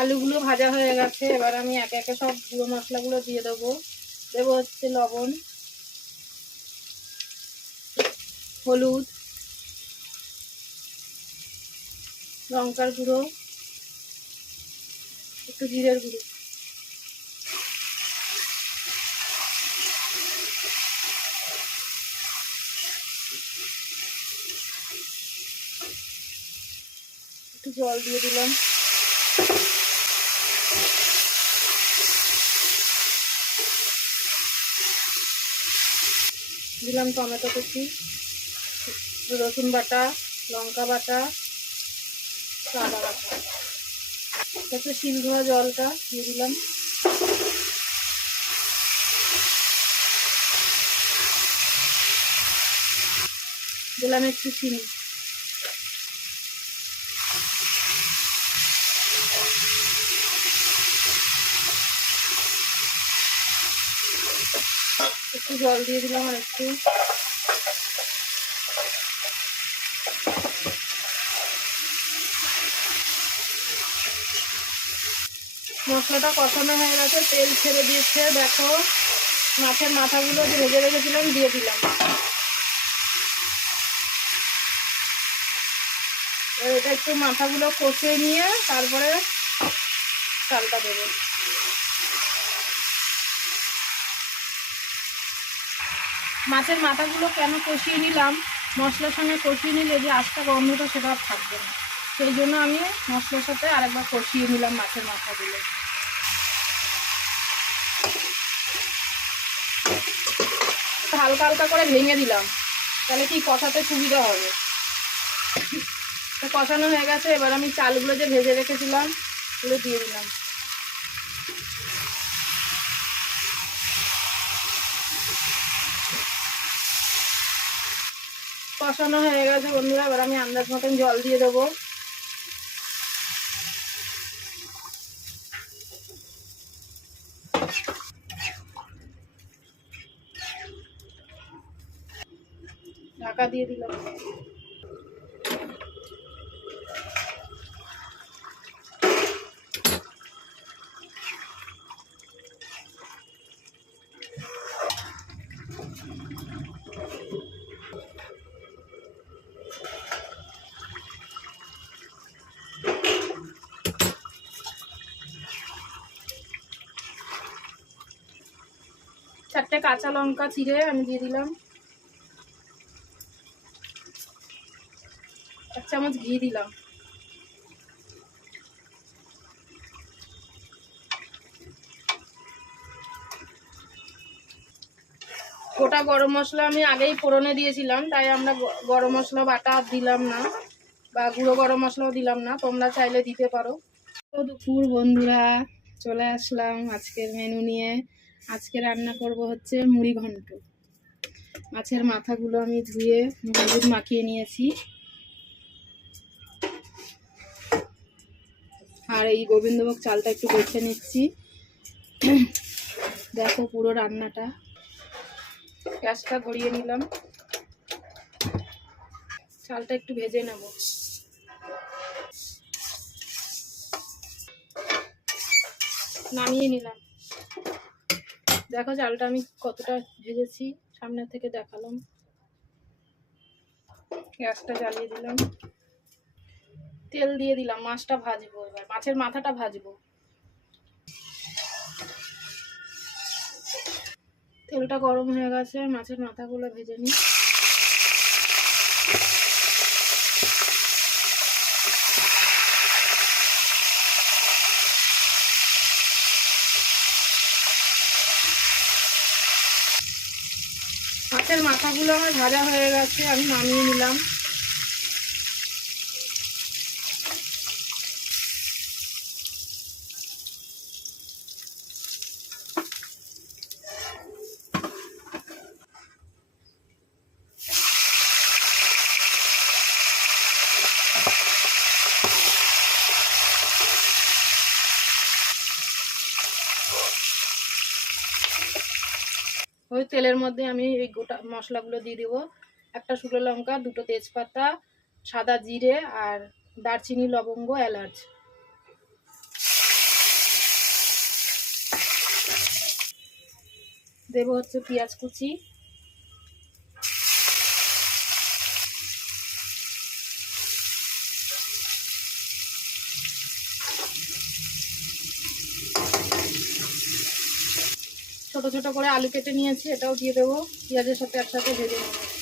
আলুগুলো ভাজা হয়ে গেছে, এবার আমি একে একে সব গুঁড়ো মশলাগুলো দিয়ে দেবো। দেবো হচ্ছে লবণ, হলুদ, লঙ্কার গুঁড়ো, একটু জিরের গুঁড়ো। একটু জল দিয়ে দিলাম। দিলাম টমেটো কুচি, রসুন বাটা, লঙ্কা বাটা, সাদা বাটা। তারপরে শিল ধোয়া জলটা দিয়ে দিলাম। দিলাম একটু চিনি। জল দিয়ে দিলাম আর একটু। মশলাটা কষানো হয়ে গেছে, তেল ছেড়ে দিয়েছে, দেখো। মাছের মাথাগুলো ভেজে রেখেছিলাম, দিয়ে দিলাম। এটা একটু মাথাগুলো কষিয়ে নিয়ে তারপরে চালটা দেবো। মাছের মাথাগুলো কেন কষিয়ে নিলাম? মশলার সঙ্গে কষিয়ে নিলে যে আস্তা গন্ধটা সেটা আর থাকবে না। সেই জন্য আমি মশলার সাথে আরেকবার কষিয়ে নিলাম মাছের মাথাগুলো। হালকা হালকা করে ভেঙে দিলাম। তাহলে কি কষাতে সুবিধা হবে? কষানো হয়ে গেছে, এবার আমি চালগুলো যে ভেজে রেখেছিলাম ওগুলো দিয়ে দিলাম। কষানো হয়ে গেছে বন্ধুরা এবার আমি আন্দাজ মতন জল দিয়ে দেবো। ঢাকা দিয়ে দিলাম। চারটে কাঁচা লঙ্কা চিড়ে আমি দিয়ে দিলাম। এক চামচ ঘি দিলাম। গোটা গরম মশলা আমি আগেই ফোড়নে দিয়েছিলাম, তাই আমরা গরম মশলা বাটা দিলাম না, বা গুঁড়ো গরম মশলাও দিলাম না, তোমরা চাইলে দিতে পারো। তো দুপুর বন্ধুরা, চলে আসলাম আজকের মেনু নিয়ে। আজকে রান্না করব হচ্ছে মুড়ি ঘন্ট। মাছের মাথাগুলো আমি ধুয়ে হলুদ মাখিয়ে নিয়েছি। আর এই গোবিন্দভোগ চালটা একটু বেছে নিচ্ছি। দেখো পুরো রান্নাটা। গ্যাসটা ধরিয়ে নিলাম। চালটা একটু ভেজে নেব। নামিয়ে নিলাম। দেখো চালটা আমি কতটা ভেজেছি, সামনে থেকে দেখালাম। গ্যাসটা জ্বালিয়ে দিলাম। তেল দিয়ে দিলাম, মাছটা ভাজবো এবার, মাছের মাথাটা ভাজবো। তেলটা গরম হয়ে গেছে, মাছের মাথাগুলো ভেজে নিই। মাছের মাথাগুলো আমার ভাজা হয়ে গেছে আমি নামিয়ে নিলাম। ওই তেলের মধ্যে আমি এই গোটা মশলাগুলো দিয়ে দেবো। একটা শুকনো লঙ্কা, দুটো তেজপাতা, সাদা জিরে আর দারচিনি, লবঙ্গ, এলাচ। দেবো হচ্ছে পেঁয়াজ কুচি। ছোট ছোট করে আলু কেটে নিয়েছি এটাও দিয়ে দেবো। পেঁয়াজের সাথে একসাথে ভেজে নেব।